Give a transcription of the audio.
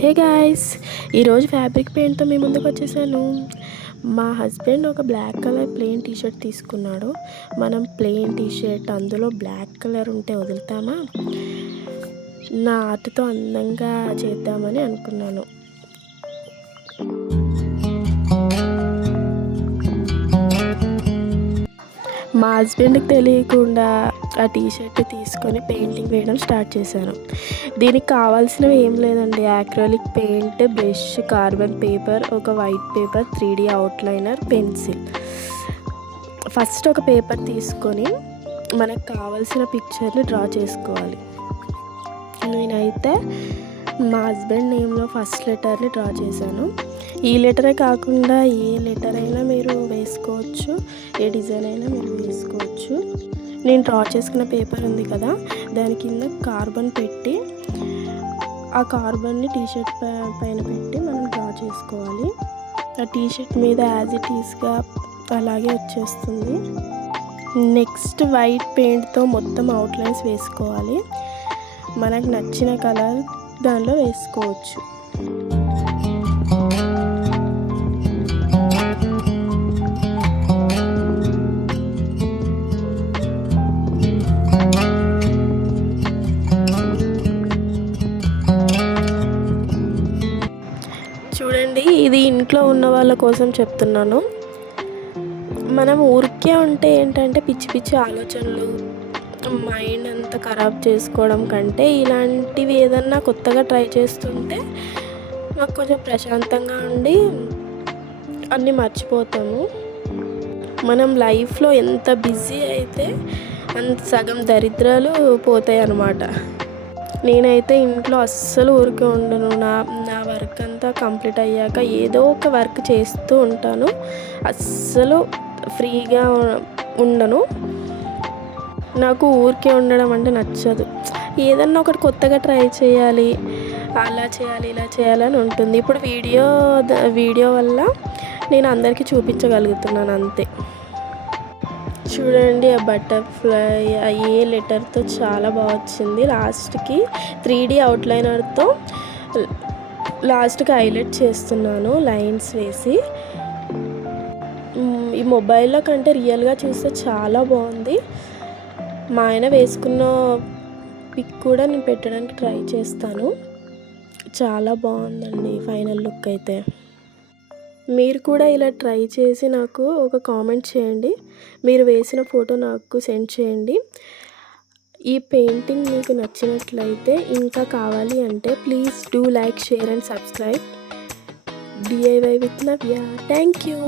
Hey guys, ఈరోజు fabric పెయింట్తో మీ ముందుకు వచ్చేసాను. మా హస్బెండ్ ఒక బ్లాక్ కలర్ ప్లెయిన్ టీషర్ట్ తీసుకున్నాడు. మనం ప్లెయిన్ టీషర్ట్ అందులో బ్లాక్ కలర్ ఉంటే వదులుతామా? నా ఆర్ట్తో అందంగా చేద్దామని అనుకున్నాను. మా హస్బెండ్కి తెలియకుండా ఆ టీషర్ట్ తీసుకొని పెయింటింగ్ వేయడం స్టార్ట్ చేశాను. దీనికి కావాల్సినవి ఏం లేదండి, acrylic paint, brush, carbon paper, ఒక white paper, 3D outliner, pencil. First ఒక పేపర్ తీసుకొని మనకు కావాల్సిన పిక్చర్ని డ్రా చేసుకోవాలి. నేనైతే మా హస్బెండ్ నేమ్లో ఫస్ట్ లెటర్ని డ్రా చేశాను. ఈ లెటరే కాకుండా ఏ లెటర్ అయినా మీరు వేసుకోవచ్చు, ఏ డిజైన్ అయినా మీరు వేసుకోవచ్చు. నేను డ్రా చేసుకున్న పేపర్ ఉంది కదా, దాని కింద కార్బన్ పెట్టి ఆ కార్బన్ని టీషర్ట్ పైన పెట్టి మనం డ్రా చేసుకోవాలి. ఆ టీషర్ట్ మీద యాజ్ ఇట్ ఈస్గా అలాగే వచ్చేస్తుంది. నెక్స్ట్ వైట్ పెయింట్తో మొత్తం అవుట్లైన్స్ వేసుకోవాలి. మనకు నచ్చిన కలర్ దానిలో వేసుకోవచ్చు. చూడండి, ఇది ఇంట్లో ఉన్న వాళ్ళ కోసం చెప్తున్నాను. మనం ఊరికే ఉంటే ఏంటంటే పిచ్చి పిచ్చి ఆలోచనలు, మైండ్ అంతా ఖరాబ్ చేసుకోవడం కంటే ఇలాంటివి ఏదన్నా కొత్తగా ట్రై చేస్తుంటే మాకు కొంచెం ప్రశాంతంగా ఉండి అన్నీ మర్చిపోతాము. మనం లైఫ్లో ఎంత బిజీ అయితే అంత సగం దరిద్రాలు పోతాయి అన్నమాట. నేనైతే ఇంట్లో అస్సలు ఊరికే ఉండను. నా వర్క్ అంతా కంప్లీట్ అయ్యాక ఏదో ఒక వర్క్ చేస్తూ ఉంటాను. అస్సలు ఫ్రీగా ఉండను. నాకు ఊరికే ఉండడం అంటే నచ్చదు. ఏదన్నా ఒకటి కొత్తగా ట్రై చేయాలి, అలా చేయాలి, ఇలా చేయాలని ఉంటుంది. ఇప్పుడు వీడియో వల్ల నేను అందరికీ చూపించగలుగుతున్నాను అంతే. చూడండి, ఆ బటర్ఫ్లై ఏ లెటర్తో చాలా బాగా వచ్చింది. లాస్ట్కి 3D అవుట్లైనర్తో లాస్ట్కి హైలైట్ చేస్తున్నాను లైన్స్ వేసి. ఈ మొబైల్లో కంటే రియల్గా చూస్తే చాలా బాగుంది. మా ఆయన వేసుకున్న పిక్ కూడా నేను పెట్టడానికి ట్రై చేస్తాను. చాలా బాగుందండి ఫైనల్ లుక్ అయితే. మీరు కూడా ఇలా ట్రై చేసి నాకు ఒక కామెంట్ చేయండి. మీరు వేసిన ఫోటో నాకు సెండ్ చేయండి. ఈ పెయింటింగ్ మీకు నచ్చినట్లయితే ఇంకా కావాలి అంటే please do like, share and subscribe. DIY with Navya. Thank you.